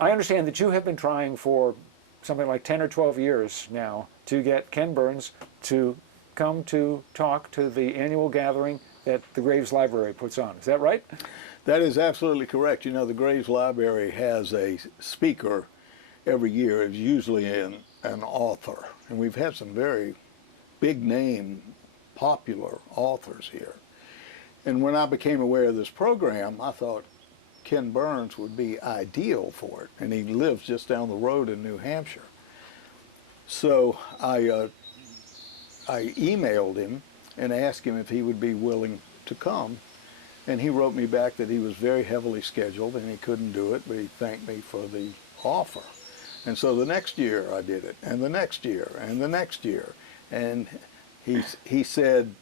I understand that you have been trying for something like 10 or 12 years now to get Ken Burns to come to talk to the annual gathering that the Graves Library puts on. Is that right? That is absolutely correct. You know, the Graves Library has a speaker every year. It's usually an author. And we've had some very big name, popular authors here. And when I became aware of this program, I thought Ken Burns would be ideal for it. And he lives just down the road in New Hampshire. So I emailed him and asked him if he would be willing to come. And he wrote me back that he was very heavily scheduled and he couldn't do it, but he thanked me for the offer. And so the next year I did it, and the next year, and the next year. And he said,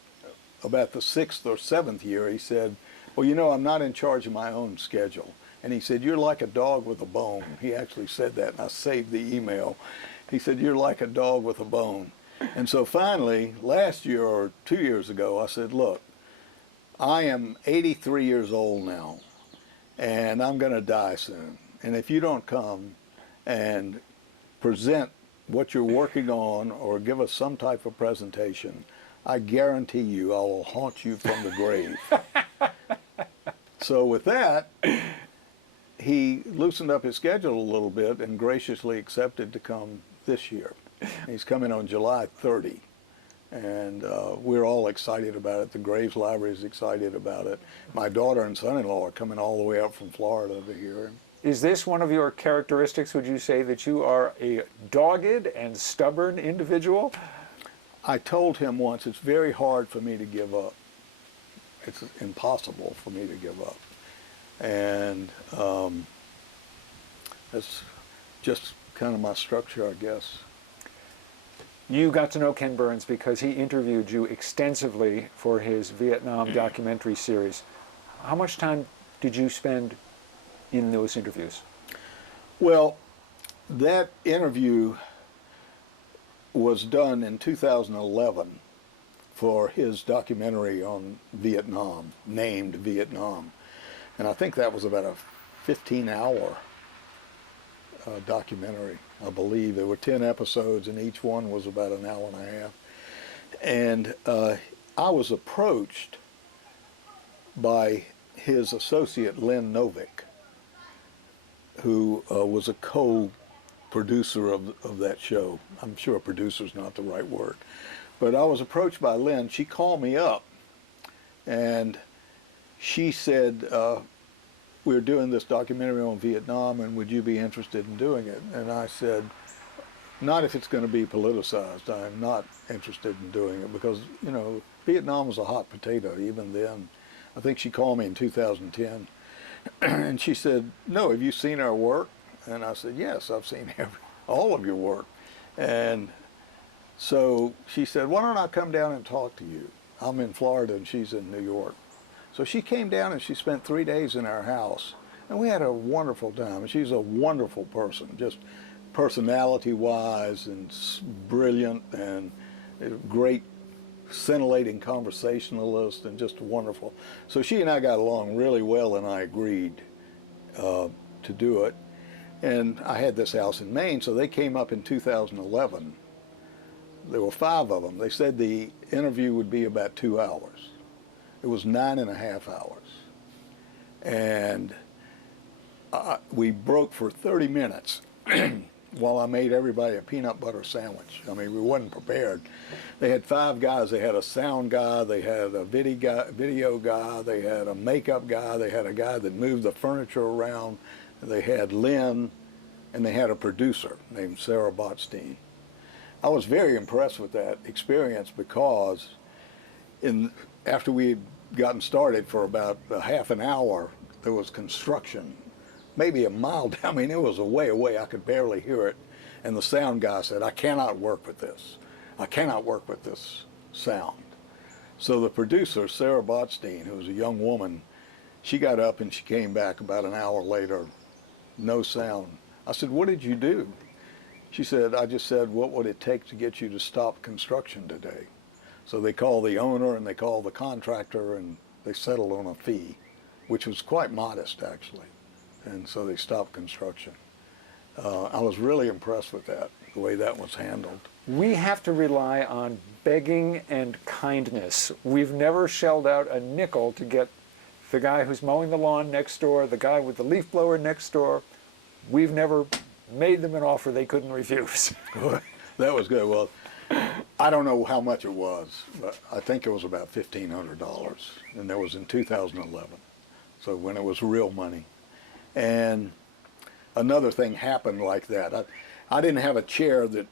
about the 6th or 7th year, he said, well, you know, I'm not in charge of my own schedule. And he said, you're like a dog with a bone. He actually said that, and I saved the email. He said, you're like a dog with a bone. And so finally, last year or 2 years ago, I said, look, I am 83 years old now, and I'm going to die soon. And if you don't come and present what you're working on or give us some type of presentation, I guarantee you I will haunt you from the grave. So with that, he loosened up his schedule a little bit and graciously accepted to come this year. He's coming on July 30. And we're all excited about it. The Graves Library is excited about it. My daughter and son-in-law are coming all the way up from Florida to hear him. Is this one of your characteristics, would you say, that you are a dogged and stubborn individual? I told him once, it's very hard for me to give up. It's impossible for me to give up. And that's just kind of my structure, I guess. You got to know Ken Burns because he interviewed you extensively for his Vietnam documentary series. How much time did you spend in those interviews? Well, that interview was done in 2011 for his documentary on Vietnam, named Vietnam. And I think that was about a 15-hour documentary. I believe there were 10 episodes and each one was about an hour and a half. And I was approached by his associate Lynn Novick, who was a co-producer of that show. I'm sure producer's not the right word. But I was approached by Lynn. She called me up and she said, we're doing this documentary on Vietnam and would you be interested in doing it? And I said, not if it's going to be politicized. I'm not interested in doing it because, you know, Vietnam was a hot potato even then. I think she called me in 2010 and she said, no, have you seen our work? And I said, yes, I've seen all of your work. And so she said, why don't I come down and talk to you? I'm in Florida and she's in New York. So she came down and she spent 3 days in our house. And we had a wonderful time. And she's a wonderful person, just personality-wise and brilliant and a great scintillating conversationalist and just wonderful. So she and I got along really well and I agreed to do it. And I had this house in Maine, so they came up in 2011. There were 5 of them. They said the interview would be about 2 hours. It was 9.5 hours. And we broke for 30 minutes while I made everybody a peanut butter sandwich. I mean, we wasn't prepared. They had 5 guys. They had a sound guy, they had a video guy, they had a makeup guy, they had a guy that moved the furniture around, they had Lynn, and they had a producer named Sarah Botstein. I was very impressed with that experience because after we had gotten started for about a half an hour, there was construction, maybe a mile down. I mean, it was a way away. I could barely hear it. And the sound guy said, I cannot work with this. I cannot work with this sound. So the producer, Sarah Botstein, who was a young woman, she got up and she came back about an hour later, no sound. I said, what did you do? She said, I just said, what would it take to get you to stop construction today? So they called the owner and they called the contractor and they settled on a fee, which was quite modest actually. And so they stopped construction. I was really impressed with that, the way that was handled. We have to rely on begging and kindness. We've never shelled out a nickel to get the guy who's mowing the lawn next door, the guy with the leaf blower next door. We've never made them an offer they couldn't refuse. That was good. Well, I don't know how much it was, but I think it was about $1,500, and that was in 2011, so when it was real money. And another thing happened like that. I didn't have a chair that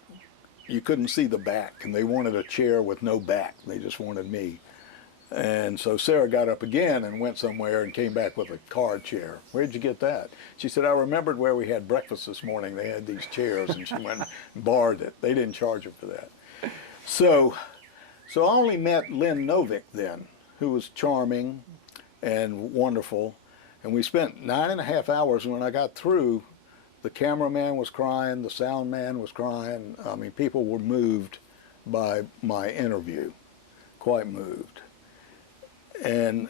you couldn't see the back, and they wanted a chair with no back. They just wanted me. And so Sarah got up again and went somewhere and came back with a card chair. Where'd you get that? She said, I remembered where we had breakfast this morning. They had these chairs, and she went and borrowed it. They didn't charge her for that. So I only met Lynn Novick then, who was charming and wonderful. And we spent 9.5 hours. When I got through, the cameraman was crying, the sound man was crying. I mean, people were moved by my interview, quite moved. And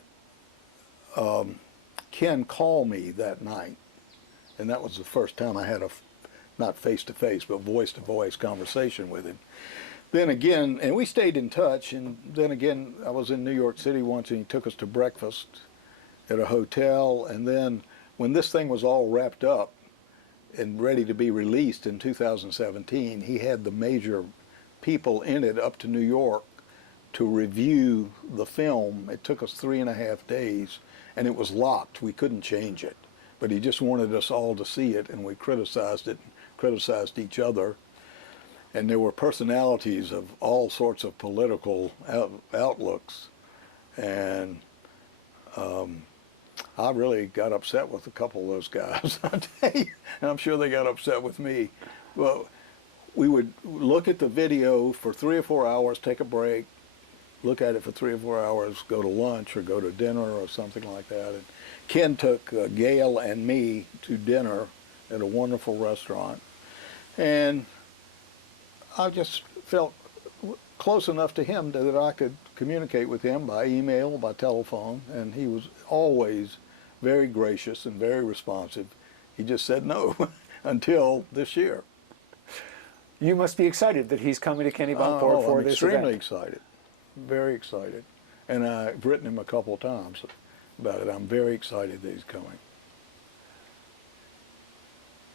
Ken called me that night, and that was the first time I had a, not face-to-face, but voice-to-voice conversation with him. Then again, and we stayed in touch, and then again, I was in New York City once, and he took us to breakfast at a hotel, and then when this thing was all wrapped up and ready to be released in 2017, he had the major people in it up to New York to review the film. It took us 3.5 days, and it was locked. We couldn't change it, but he just wanted us all to see it, and we criticized it, criticized each other. And there were personalities of all sorts of political outlooks, and I really got upset with a couple of those guys, I tell you, and I'm sure they got upset with me. Well, we would look at the video for 3 or 4 hours, take a break, look at it for 3 or 4 hours, go to lunch or go to dinner or something like that. And Ken took Gail and me to dinner at a wonderful restaurant, and I just felt close enough to him that I could communicate with him by email, by telephone, and he was always very gracious and very responsive. He just said no until this year. You must be excited that he's coming to Kennebunkport for I'm this event. extremely excited, very excited. And I've written him a couple of times about it. I'm very excited that he's coming.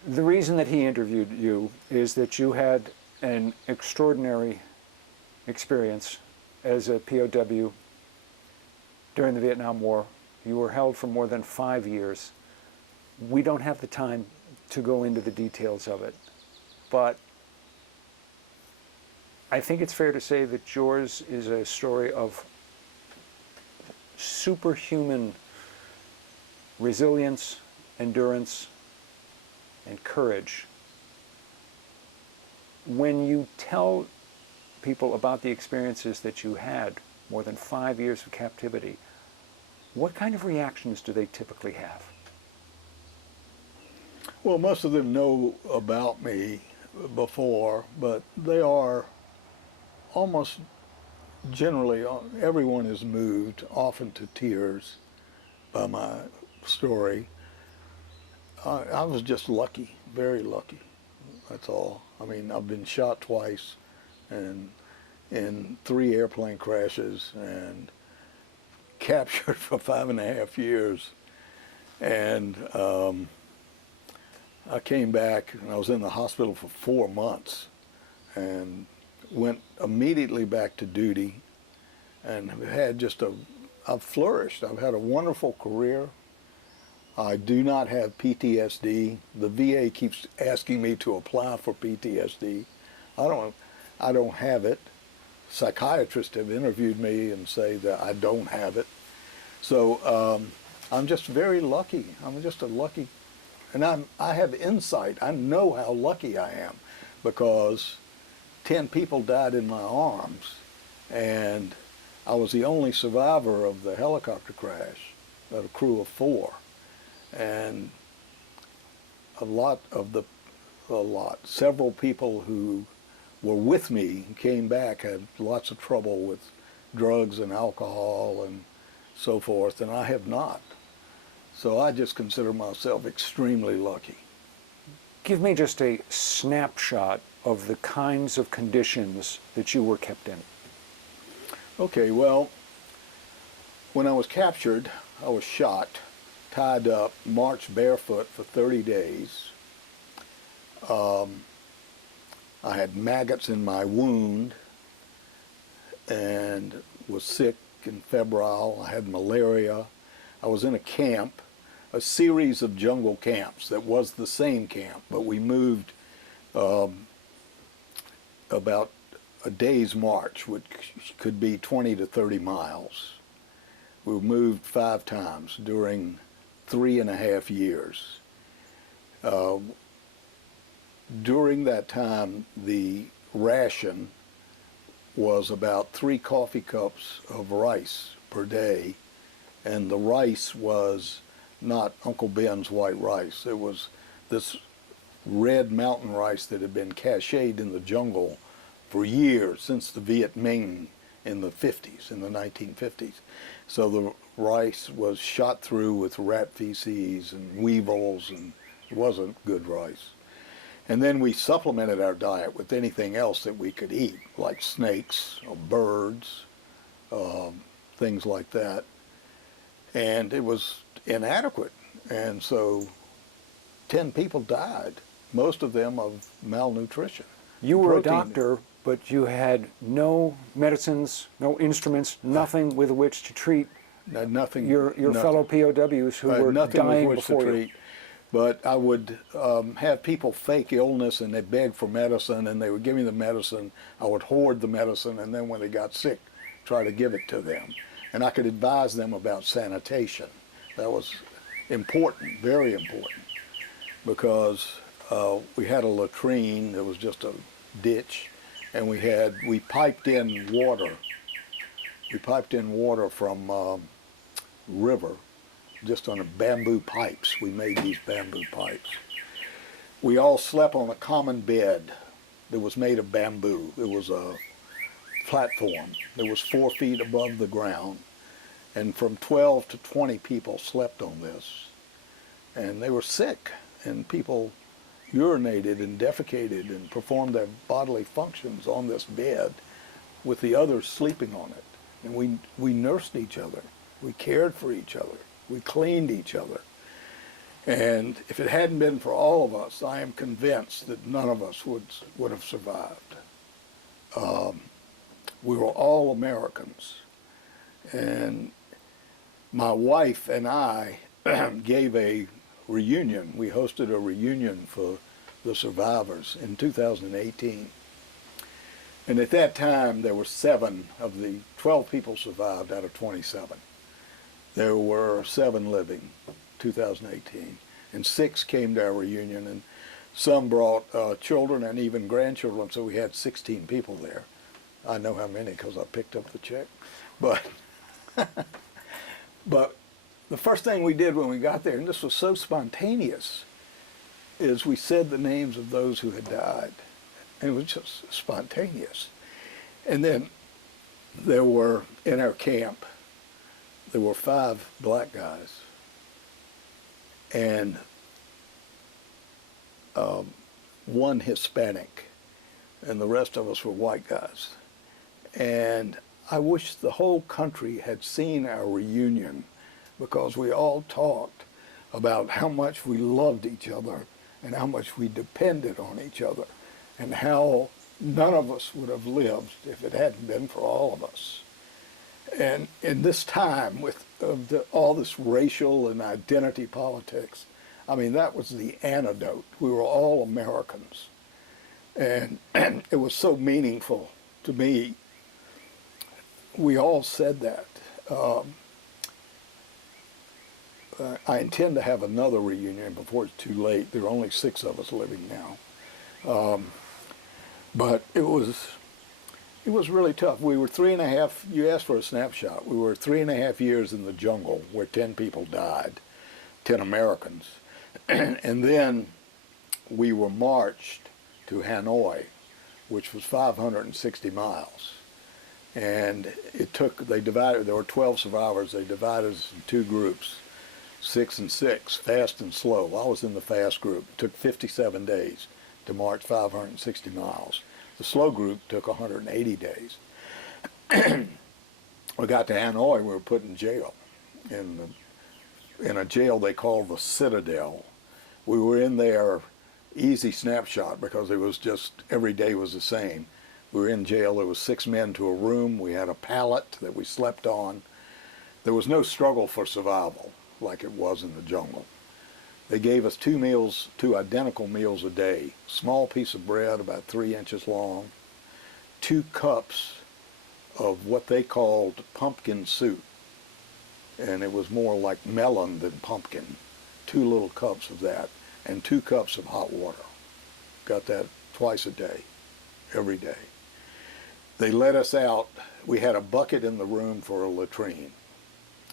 The reason that he interviewed you is that you had an extraordinary experience as a POW during the Vietnam War. You were held for more than 5 years. We don't have the time to go into the details of it, but I think it's fair to say that yours is a story of superhuman resilience, endurance, and courage. When you tell people about the experiences that you had, more than 5 years of captivity, what kind of reactions do they typically have? Well, most of them know about me before, but they are almost generally, everyone is moved, often to tears, by my story. I was just lucky, very lucky, that's all. I mean, I've been shot twice, and in 3 airplane crashes, and captured for 5.5 years. And I came back, and I was in the hospital for 4 months, and went immediately back to duty, and have had just I've flourished. I've had a wonderful career. I do not have PTSD. The VA keeps asking me to apply for PTSD. I don't have it. Psychiatrists have interviewed me and say that I don't have it. So I'm just very lucky. I'm just a lucky, and I have insight. I know how lucky I am, because 10 people died in my arms, and I was the only survivor of the helicopter crash, of a crew of 4. And several people who were with me came back, had lots of trouble with drugs and alcohol and so forth, and I have not. So I just consider myself extremely lucky. Give me just a snapshot of the kinds of conditions that you were kept in. Okay, well, when I was captured, I was shot, tied up, marched barefoot for 30 days. I had maggots in my wound and was sick and febrile. I had malaria. I was in a camp, a series of jungle camps that was the same camp, but we moved about a day's march, which could be 20 to 30 miles. We moved 5 times during 3.5 years. During that time, the ration was about 3 coffee cups of rice per day, and the rice was not Uncle Ben's white rice. It was this red mountain rice that had been cached in the jungle for years, since the Viet Minh in the 50s, in the 1950s. So the rice was shot through with rat feces and weevils, and it wasn't good rice. And then we supplemented our diet with anything else that we could eat, like snakes or birds, things like that. And it was inadequate. And so 10 people died, most of them of malnutrition. You were a Protein. doctor, but you had no medicines, no instruments, nothing with which to treat Nothing. your nothing. fellow POWs who were nothing dying with which before to you. treat. But I would have people fake illness, and they beg for medicine, and they would give me the medicine. I would hoard the medicine, and then when they got sick, try to give it to them. And I could advise them about sanitation. That was important, very important, because we had a latrine that was just a ditch, and we piped in water. We piped in water from river, just on bamboo pipes. We made these bamboo pipes. We all slept on a common bed that was made of bamboo. It was a platform that was 4 feet above the ground, and from 12 to 20 people slept on this. And they were sick, and people urinated and defecated and performed their bodily functions on this bed with the others sleeping on it. And we nursed each other. We cared for each other. We cleaned each other. And if it hadn't been for all of us, I am convinced that none of us would have survived. We were all Americans. And my wife and I gave a reunion. We hosted a reunion for the survivors in 2018. And at that time, there were 7 of the 12 people survived out of 27. There were 7 living, 2018, and 6 came to our reunion, and some brought children and even grandchildren, so we had 16 people there. I know how many because I picked up the check. But, but the first thing we did when we got there, and this was so spontaneous, is we said the names of those who had died. And it was just spontaneous. And then there were, in our camp, there were 5 black guys and 1 Hispanic, and the rest of us were white guys. And I wish the whole country had seen our reunion, because we all talked about how much we loved each other and how much we depended on each other, and how none of us would have lived if it hadn't been for all of us. And in this time with all this racial and identity politics, I mean, that was the antidote. We were all Americans. And it was so meaningful to me. We all said that. I intend to have another reunion before it's too late. There are only 6 of us living now. But it was really tough. We were 3.5, you asked for a snapshot, we were 3.5 years in the jungle where 10 people died, 10 Americans. And then we were marched to Hanoi, which was 560 miles. And it took, there were 12 survivors, they divided us in 2 groups. 6 and 6, fast and slow. I was in the fast group. It took 57 days to march 560 miles. The slow group took 180 days. We got to Hanoi, we were put in jail, in a jail they called the Citadel. We were in there, easy snapshot, because it was just, every day was the same. We were in jail, there was 6 men to a room, we had a pallet that we slept on. There was no struggle for survival like it was in the jungle. They gave us 2 meals, 2 identical meals a day. Small piece of bread about 3 inches long, 2 cups of what they called pumpkin soup. And it was more like melon than pumpkin. 2 little cups of that, and 2 cups of hot water. Got that twice a day, every day. They let us out. We had a bucket in the room for a latrine.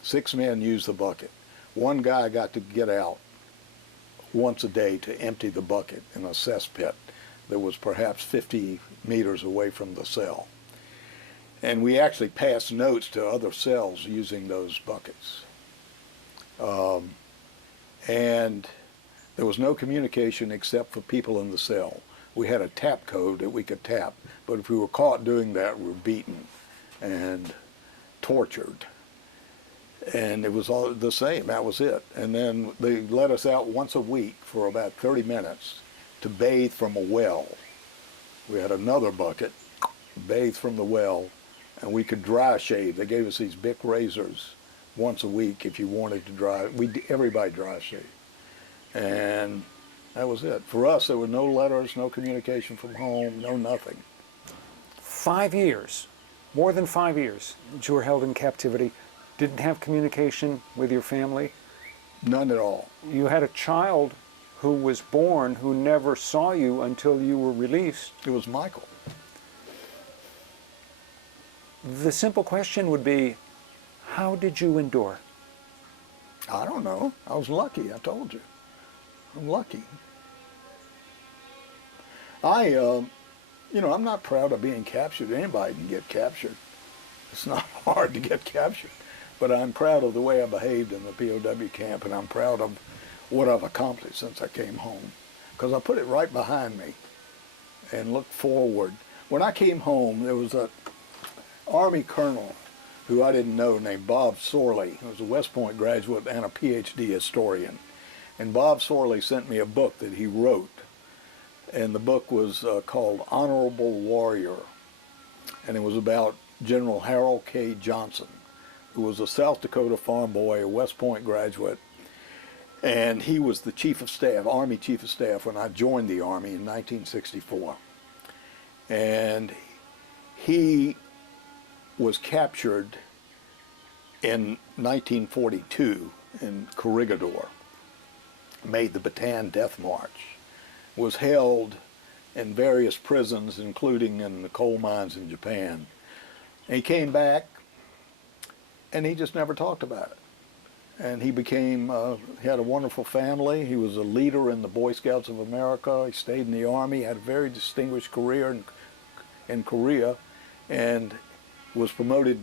6 men used the bucket. 1 guy got to get out once a day to empty the bucket in a cesspit that was perhaps 50 meters away from the cell. And we actually passed notes to other cells using those buckets. And there was no communication except for people in the cell. We had a tap code that we could tap, but if we were caught doing that, we were beaten and tortured. And it was all the same, that was it. And then they let us out once a week for about 30 minutes to bathe from a well. We had another bucket, bathe from the well, and we could dry shave. They gave us these Bic razors once a week if you wanted to dry. Everybody dry shave. And that was it. For us, there were no letters, no communication from home, no nothing. 5 years, more than 5 years, that you were held in captivity. Didn't have communication with your family? None at all. You had a child who was born who never saw you until you were released. It was Michael. The simple question would be, how did you endure? I don't know. I was lucky, I told you. I'm lucky. I'm not proud of being captured. Anybody can get captured. It's not hard to get captured. But I'm proud of the way I behaved in the POW camp, and I'm proud of what I've accomplished since I came home. Because I put it right behind me and looked forward. When I came home, there was an Army colonel who I didn't know named Bob Sorley, who was a West Point graduate and a PhD historian. And Bob Sorley sent me a book that he wrote. And the book was called Honorable Warrior. And it was about General Harold K. Johnson, who was a South Dakota farm boy, a West Point graduate. And he was the chief of staff, Army chief of staff, when I joined the Army in 1964. And he was captured in 1942 in Corregidor, made the Bataan Death March, was held in various prisons, including in the coal mines in Japan. And he came back, and he just never talked about it. And he became, he had a wonderful family. He was a leader in the Boy Scouts of America. He stayed in the Army, had a very distinguished career in Korea, and was promoted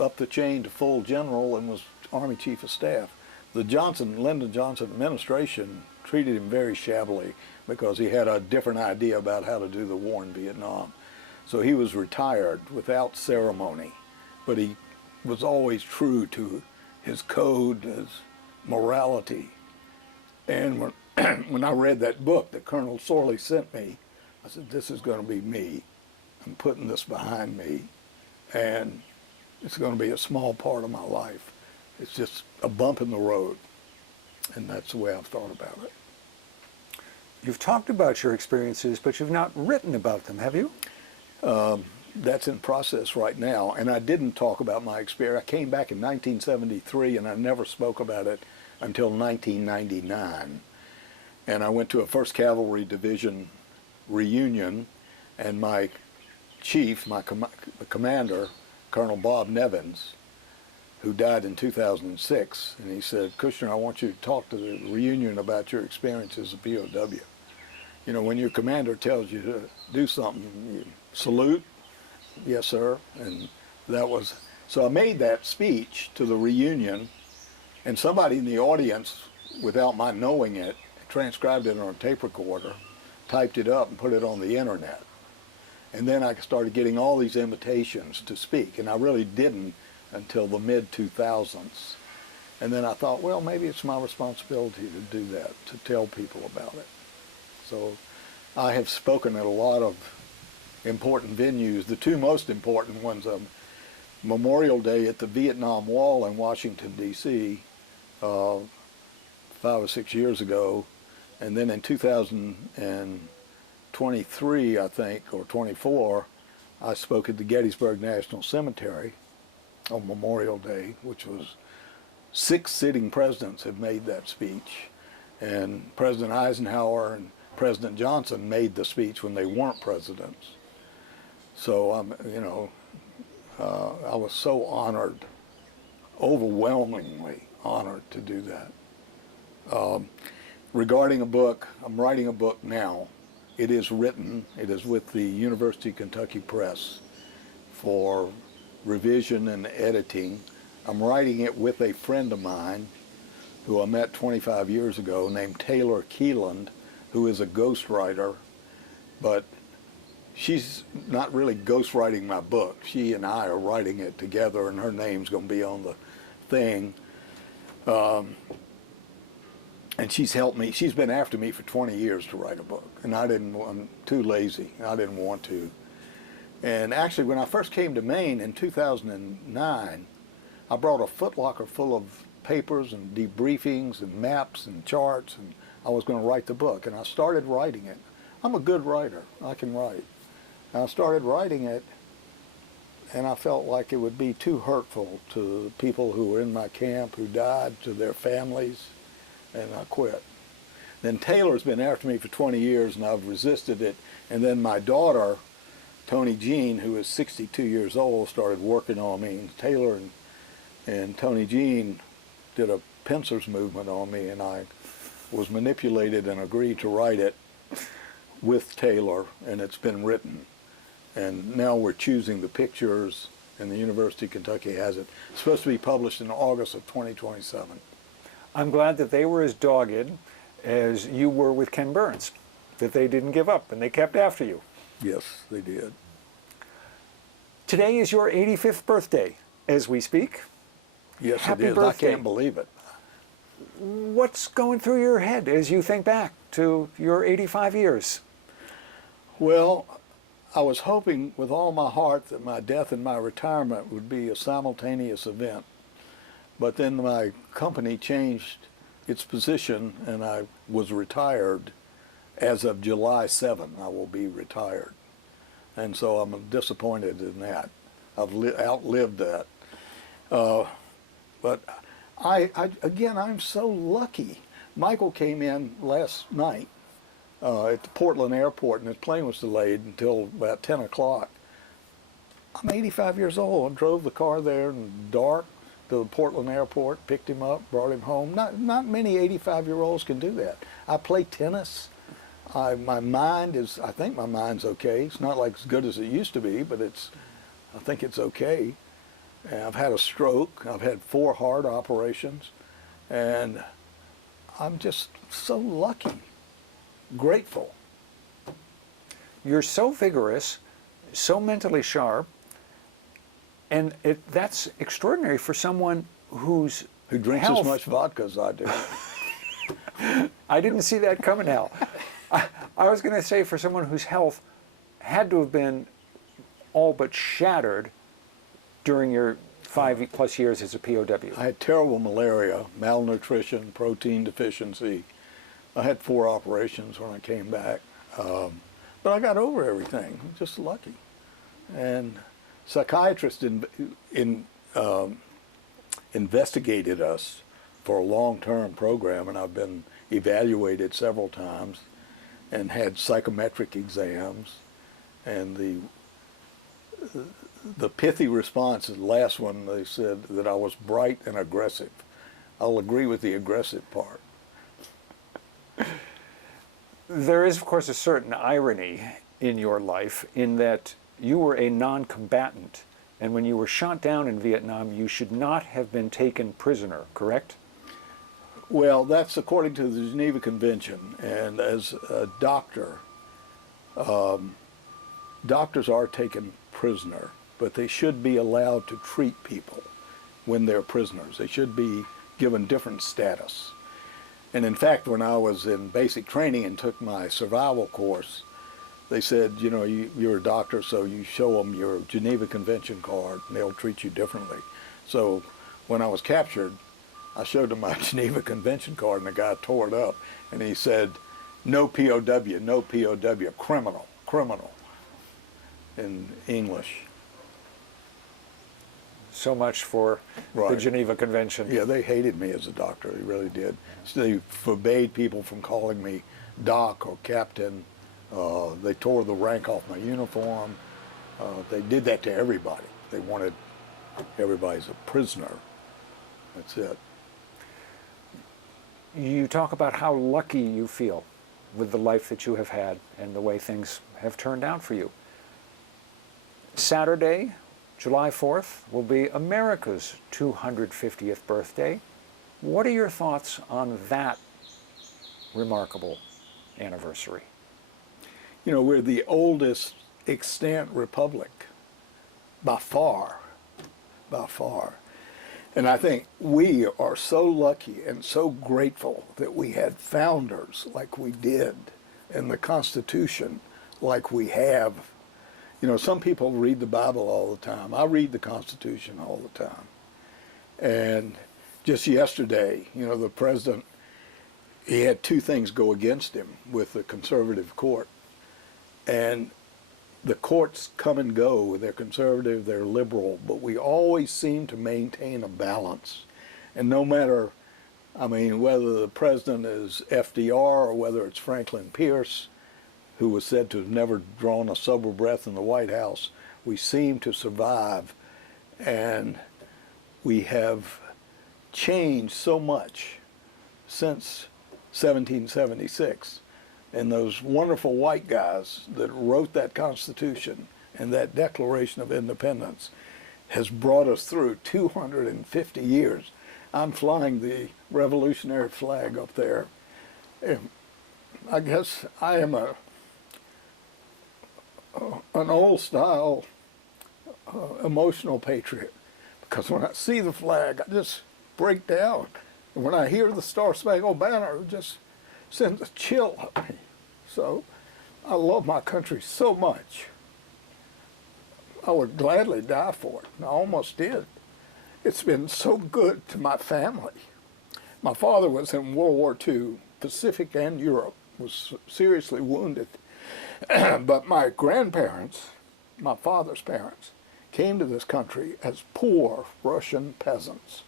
up the chain to full general and was Army Chief of Staff. The Lyndon Johnson administration treated him very shabbily because he had a different idea about how to do the war in Vietnam. So he was retired without ceremony, but he was always true to his code, his morality. And when I read that book that Colonel Sorley sent me, I said, this is going to be me. I'm putting this behind me, and it's going to be a small part of my life. It's just a bump in the road, and that's the way I've thought about it. You've talked about your experiences, but you've not written about them, have you? That's in process right now, and I didn't talk about my experience. I came back in 1973, and I never spoke about it until 1999. And I went to a 1st Cavalry Division reunion, and my chief, my commander, Colonel Bob Nevins, who died in 2006, and he said, Kushner, I want you to talk to the reunion about your experience as a POW. You know, when your commander tells you to do something, you salute, yes, sir, and that was, so I made that speech to the reunion, And somebody in the audience, without my knowing it, transcribed it on a tape recorder, typed it up, and put it on the internet. And then I started getting all these invitations to speak, and I really didn't until the mid-2000s. And then I thought, well, maybe it's my responsibility to do that, to tell people about it. So I have spoken at a lot of important venues. The two most important ones are Memorial Day at the Vietnam Wall in Washington, D.C., 5 or 6 years ago, and then in 2023, I think, or 24, I spoke at the Gettysburg National Cemetery on Memorial Day, which was 6 sitting presidents have made that speech, and President Eisenhower and President Johnson made the speech when they weren't presidents. So I was so honored, overwhelmingly honored to do that. Regarding a book, I'm writing a book now. It is written. It is with the University of Kentucky Press for revision and editing. I'm writing it with a friend of mine who I met 25 years ago named Taylor Keeland, who is a ghostwriter, but she's not really ghostwriting my book. She and I are writing it together, and her name's going to be on the thing. And she's helped me. She's been after me for 20 years to write a book, and I'm too lazy. I didn't want to. And actually, when I first came to Maine in 2009, I brought a footlocker full of papers and debriefings and maps and charts, and I was going to write the book, and I started writing it. I'm a good writer. I can write. And I started writing it, and I felt like it would be too hurtful to people who were in my camp, who died, to their families, and I quit. Then Taylor's been after me for 20 years, and I've resisted it. And then my daughter, Tony Jean, who is 62 years old, started working on me. And Taylor and Tony Jean did a pincers movement on me, and I was manipulated and agreed to write it with Taylor, and it's been written. And now we're choosing the pictures, and the University of Kentucky has it. It's supposed to be published in August of 2027. I'm glad that they were as dogged as you were with Ken Burns, that they didn't give up and they kept after you. Yes, they did. Today is your 85th birthday as we speak. Yes, Happy it is. birthday. I can't believe it. What's going through your head as you think back to your 85 years? Well, I was hoping with all my heart that my death and my retirement would be a simultaneous event. But then my company changed its position, and I was retired. As of July 7, I will be retired. And so I'm disappointed in that. I've outlived that. But again, I'm so lucky. Michael came in last night at the Portland airport, and his plane was delayed until about 10 o'clock. I'm 85 years old. I drove the car there in the dark to the Portland airport, picked him up, brought him home. Not many 85-year-olds can do that. I play tennis. My mind is, I think my mind's okay. It's not like as good as it used to be, but I think it's okay. And I've had a stroke. I've had 4 heart operations. And I'm just so lucky, grateful. You're so vigorous, so mentally sharp, and that's extraordinary for someone who drinks health, as much vodka as I do. I didn't see that coming, Al. I was going to say for someone whose health had to have been all but shattered during your 5+ years as a POW. I had terrible malaria, malnutrition, protein deficiency. I had 4 operations when I came back. But I got over everything. I'm just lucky. And psychiatrists investigated us for a long-term program, and I've been evaluated several times and had psychometric exams. And the pithy response is the last one. They said that I was bright and aggressive. I'll agree with the aggressive part. There is, of course, a certain irony in your life in that you were a non-combatant, and when you were shot down in Vietnam, you should not have been taken prisoner, correct? Well, that's according to the Geneva Convention. And as a doctor, doctors are taken prisoner, but they should be allowed to treat people when they're prisoners. They should be given different status. And in fact, when I was in basic training and took my survival course, they said, you know, you're a doctor, so you show them your Geneva Convention card, and they'll treat you differently. So when I was captured, I showed him my Geneva Convention card, and the guy tore it up, and he said, no POW, no POW, criminal, criminal, in English. So much for the Right. Geneva Convention. Yeah, they hated me as a doctor, they really did. So they forbade people from calling me doc or captain. They tore the rank off my uniform. They did that to everybody. They wanted everybody as a prisoner. That's it. You talk about how lucky you feel with the life that you have had and the way things have turned out for you. Saturday, July 4th, will be America's 250th birthday. What are your thoughts on that remarkable anniversary? You know, we're the oldest extant republic, by far, by far. And I think we are so lucky and so grateful that we had founders like we did and the Constitution like we have. You know, some people read the Bible all the time. I read the Constitution all the time. And just yesterday, you know, the president, he had two things go against him with the conservative court. And the courts come and go. They're conservative, they're liberal, but we always seem to maintain a balance. And no matter, I mean, whether the president is FDR or whether it's Franklin Pierce, who was said to have never drawn a sober breath in the White House, we seem to survive. And we have changed so much since 1776. And those wonderful white guys that wrote that Constitution and that Declaration of Independence has brought us through 250 years. I'm flying the revolutionary flag up there. And I guess I am an old style emotional patriot, because when I see the flag, I just break down. And when I hear the Star Spangled Banner, it just sends a chill up me. So I love my country so much. I would gladly die for it. I almost did. It's been so good to my family. My father was in World War II, Pacific and Europe, was seriously wounded. But my grandparents, my father's parents, came to this country as poor Russian peasants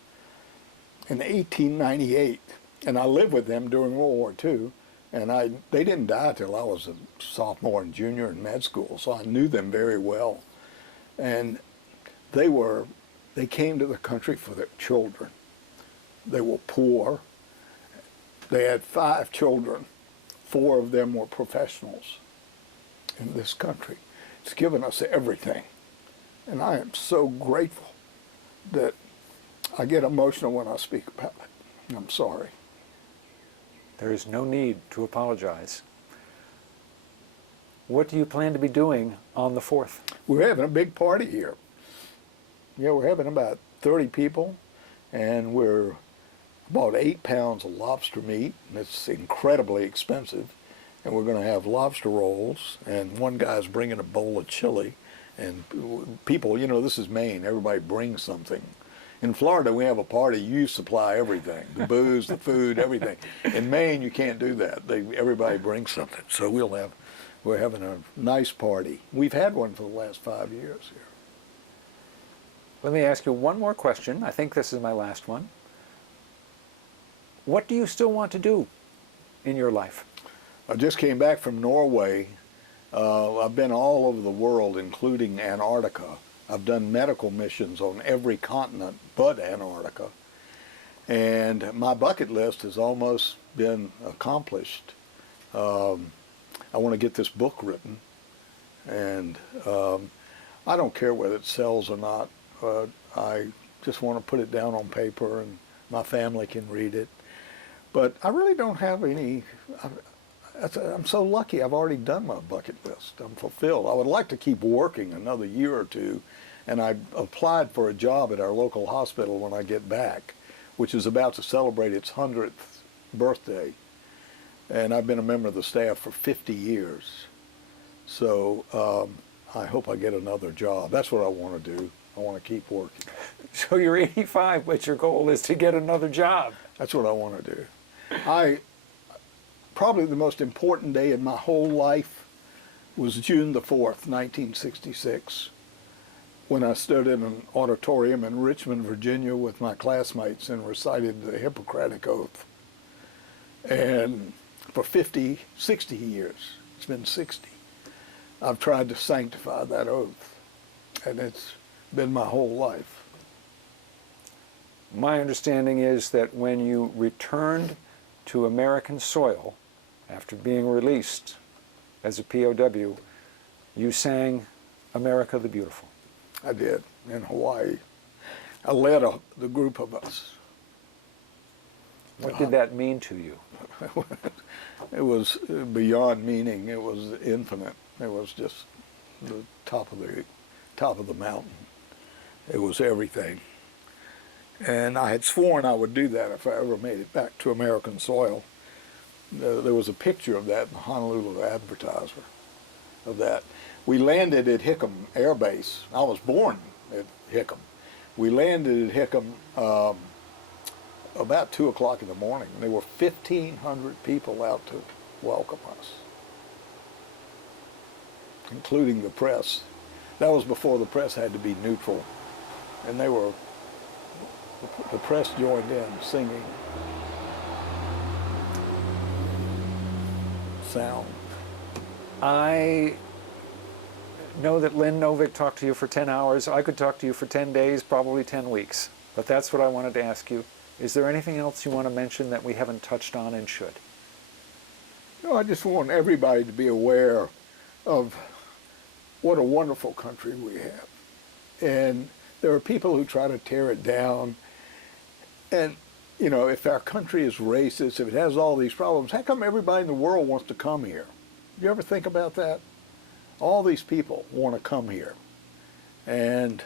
in 1898. And I lived with them during World War II. And they didn't die till I was a sophomore and junior in med school, so I knew them very well. And they came to the country for their children. They were poor. They had 5 children. 4 of them were professionals in this country. It's given us everything. And I am so grateful that I get emotional when I speak about it. I'm sorry. There is no need to apologize. What do you plan to be doing on the 4th? We're having a big party here. Yeah, we're having about 30 people, and we're bought 8 pounds of lobster meat, and it's incredibly expensive. And we're going to have lobster rolls, and one guy's bringing a bowl of chili. And people, you know, this is Maine. Everybody brings something. In Florida, we have a party. You supply everything, the booze, the food, everything. In Maine, you can't do that. Everybody brings something. So we're having a nice party. We've had one for the last 5 years here. Let me ask you one more question. I think this is my last one. What do you still want to do in your life? I just came back from Norway. I've been all over the world, including Antarctica. I've done medical missions on every continent but Antarctica. And my bucket list has almost been accomplished. I want to get this book written. And I don't care whether it sells or not. I just want to put it down on paper and my family can read it. But I really don't have any. I'm so lucky. I've already done my bucket list. I'm fulfilled. I would like to keep working another year or two, and I applied for a job at our local hospital when I get back, which is about to celebrate its 100th birthday. And I've been a member of the staff for 50 years. So I hope I get another job. That's what I want to do. I want to keep working. So you're 85, but your goal is to get another job. That's what I want to do. Probably the most important day in my whole life was June the 4th, 1966, when I stood in an auditorium in Richmond, Virginia with my classmates and recited the Hippocratic Oath. And for 50, 60 years, it's been 60, I've tried to sanctify that oath, and it's been my whole life. My understanding is that when you returned to American soil after being released as a POW, you sang America the Beautiful. I did, in Hawaii. I led the group of us. What did that mean to you? It was beyond meaning. It was infinite. It was just the top of the mountain. It was everything. And I had sworn I would do that if I ever made it back to American soil. There was a picture of that in the Honolulu Advertiser of that. We landed at Hickam Air Base. I was born at Hickam. We landed at Hickam about 2 o'clock in the morning. There were 1,500 people out to welcome us, including the press. That was before the press had to be neutral. And the press joined in singing. Sound. I know that Lynn Novick talked to you for 10 hours. I could talk to you for 10 days, probably 10 weeks. But that's what I wanted to ask you. Is there anything else you want to mention that we haven't touched on and should? No, I just want everybody to be aware of what a wonderful country we have. And there are people who try to tear it down. And, you know, if our country is racist, if it has all these problems, how come everybody in the world wants to come here? You ever think about that? All these people want to come here. And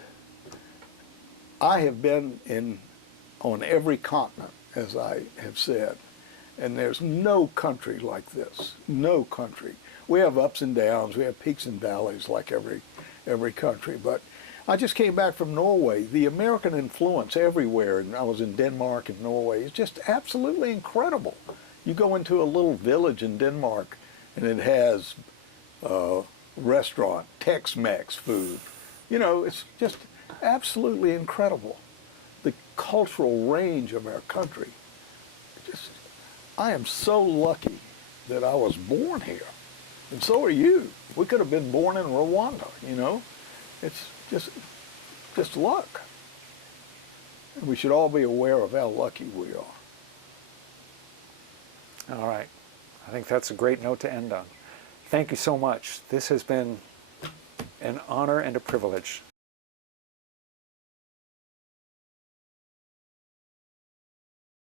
I have been on every continent, as I have said, and there's no country like this, no country. We have ups and downs, we have peaks and valleys like every country, but I just came back from Norway. The American influence everywhere, and I was in Denmark and Norway, is just absolutely incredible. You go into a little village in Denmark, and it has restaurant, Tex-Mex food. You know, it's just absolutely incredible. The cultural range of our country. I am so lucky that I was born here. And so are you. We could have been born in Rwanda, you know? It's just luck. And we should all be aware of how lucky we are. All right. I think that's a great note to end on. Thank you so much. This has been an honor and a privilege.